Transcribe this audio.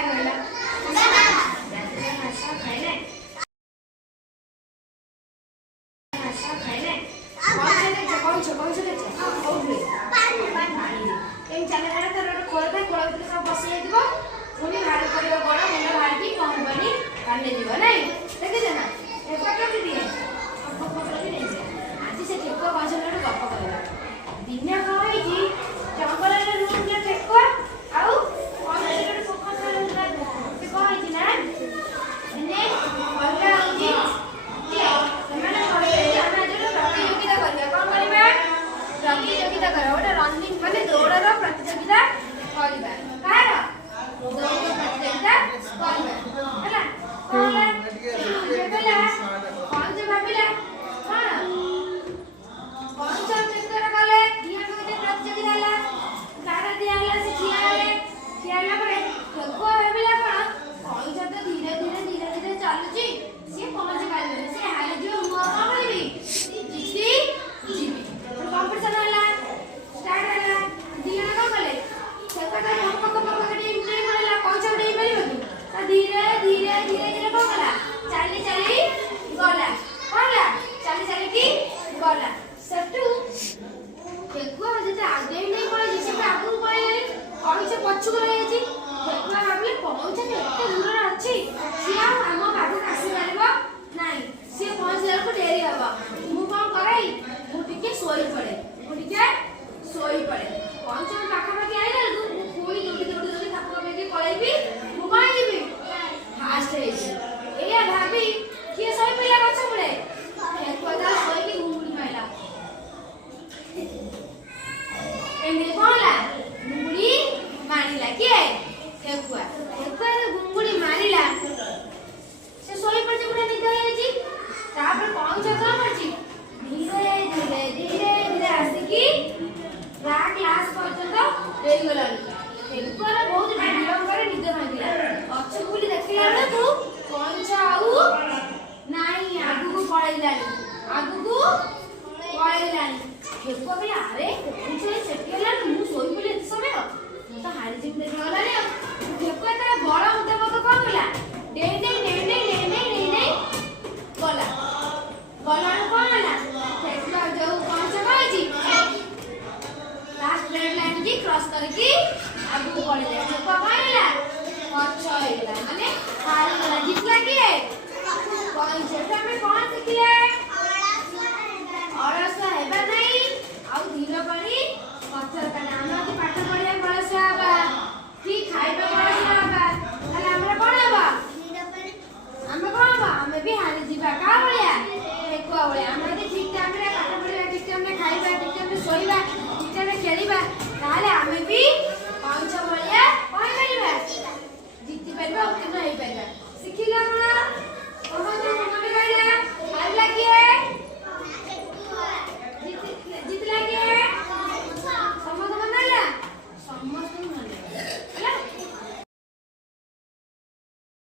କହିଲା ଦିନେ କଣ ହେଇଛି ଜଙ୍ଗଲରେ ରୁହନ୍ତି ଠେକୁଆ ଆଉ କଣ ପୋଖରୀ ସେ କଣ ହେଇଛି ନା ଦିନେ କହିଲା ହଉଛି ସେମାନେ ଆମେ ପ୍ରତିଯୋଗିତା କରିବା କଣ କରିବା ପ୍ରତିଯୋଗିତା କରିବା ଗୋଟେ ରନିଂ ମାନେ ଦୌଡ଼ର ପ୍ରତିଯୋଗିତା କରିବା କାହାର ଦୌଡ଼ ପ୍ରତିଯୋଗିତା କରିବା ହେଲା କଣ କଣ ଭାବିଲା ପଛକୁ ରହିଯାଇଛି ଠେକୁଆ ଭାବିଲେ ପହଞ୍ଚ ଏତେ ଦୂରରେ ଅଛି ସିଏ ଆଉ ଆମ ପାଖକୁ ଆସିପାରିବ ନାହିଁ ସିଏ ପହଞ୍ଚିଲା ବେଳକୁ ଡେରି ହବ ମୁଁ କଣ କରେ ମୁଁ ଟିକେ ଶୋଇପଡ଼େ ପହଞ୍ଚ ପାଖାପାଖି ଆଇଲା ବେଳକୁ ମୁଁ ପୁଣି ଦୌଡ଼ି ଥାପ ପକେଇକି ପଳେଇବି ମୁଁ କଣ ଯିବି ଫାଷ୍ଟ ହେଇଯିବି ଏଇଆ ଭାବି କିଏ ଶୋଇପଡ଼ିଲା ଗଛ ମୂଳେ ଠେକୁଆ ତା ଶୋଇକି ଘୁଙ୍ଗୁଡ଼ି ମାଇଲା ଏମିତି କଣ ହେଲା ଘୁଙ୍ଗୁଡ଼ି ମାରିଲା କିଏ ଠେକୁଆ ଘୁଙ୍ଗୁଡ଼ି ମାରିଲା ସେ ଶୋଇପଡ଼ିଛି ପୁରା ନିଦ ହେଇଯାଇଛି ତାପରେ କଇଁଛ କଣ କରିଛି ଧୀରେ ଆସିକି କ୍ଲାସ୍ ପର୍ଯ୍ୟନ୍ତ ଡେରିଗଲାଣି ଠେକୁଆର ବହୁତ ବିଳମ୍ବରେ ନିଦ ଭାଙ୍ଗିଲା ପଛକୁ ବୁଲି ଦେଖିଲା ବେଳକୁ କଇଁଛ ଆଉ ନାଇଁ ଆଗକୁ ପଳେଇଲାଣି ଠେକୁଆ କହିଲା ଆରେ କଇଁଛ ସେଠି ହେଲାଣି ମୁଁ ଶୋଇପଡ଼ିଲି ଏତେ ସମୟ ତ ହାରିଯିବି ଦେଖାଗଲାଣି ଆଉ ଠେକୁଆ ତାର ବଳ ମୁତାବକ କଣ କଲା ଡେଇଁ ଗଲା କଣ ହେଲା ଠେକୁଆ ଯୋଉ କଇଁଛ କହିଛି ଲାଷ୍ଟ ରେଡ୍ ଲାଇନ୍ କି କ୍ରସ୍ କରିକି ଆଗକୁ ପଳେଇଲା ଠେକୁଆ କଣ ହେଲା ପଛ ହେଇଗଲା ମାନେ ହାରିଗଲା ଜିତିଲା କିଏ କଇଁଛ ଆମେ କଣ ଶିଖିଲେ